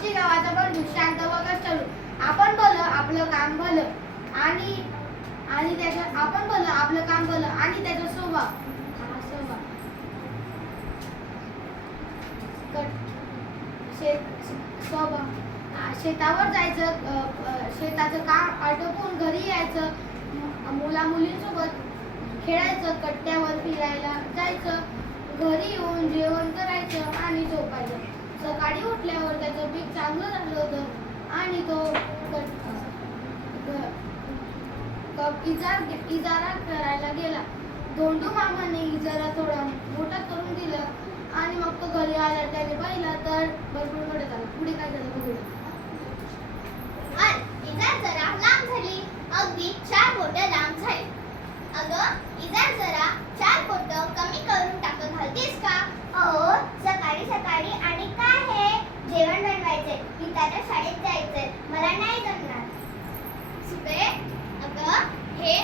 पक्षी गावाचा बंधू शांत वगैरे चालू. आपण भलं आपलं काम भलं. आणि आणि त्याच्या आपण भलं आपलं काम भलं. आणि त्याचा स्वभाव. शेतावर जायचं शेताचं काम आटोपून घरी यायचं. मुला मुलींसोबत खेळायचं कट्ट्यावर फिरायला जायचं. घरी येऊन जेवण करायचं आणि झोपायचं. सकाळी उठल्यावर त्याचं पीक चांगलं झालं होतं. आणि तो इजार इजारा करायला गेला. धोंडू मामाने इजारा थोडा मोठा करून दिलं. आणि मग तो घरी आला त्याने पाहिला तर भरपूर मोठं झालं. पुढे काय झालं बघूया. इजार जरा लांब झाली. अगदी चार बोट लांब झाली. अगं इजार जरा चार बोटं कमी करून टाकत घालतेस का अहो सकाळी सकाळी आणि काय हे जेवण बनवायचे मी त्याच्या शाळेत जायचंय. मला नाही जमणार. सुबे अगं हे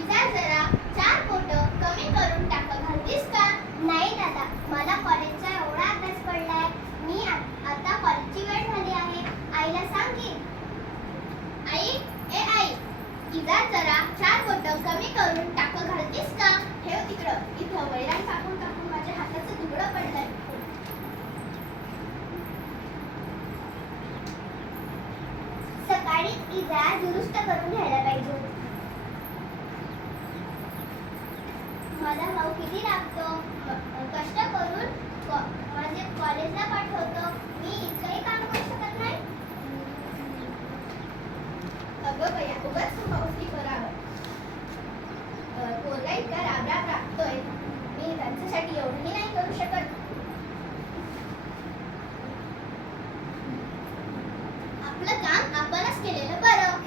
इजा जरा चार बोटं कमी करून टाक. घालतीस का? नाही दादा. मला कॉलेजचा एवढा अभ्यास पडलाय. मी आता कॉलेजची वेळ झाली आहे. आईला सांग की आई ए आई इजा जरा चार बोटं कमी करून टाक. घालतीस का? ठेव तिकडं. इथं वैराण सकाळी इजार दुरुस्त करून घ्यायला पाहिजे. माझा भाऊ किती लागतो? कष्ट करून माझे कॉलेजला पाठवतो. मी इतकंही काम करू शकत नाही? अगं बया उगाच हौसली बराबर पोरगा. इतका राबराब राबतोय. मी त्यांच्यासाठी एवढंही नाही करू शकत. आपलं काम अभ्यास केलेलं बरं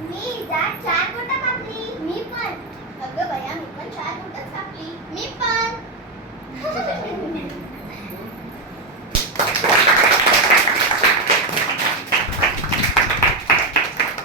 मी जात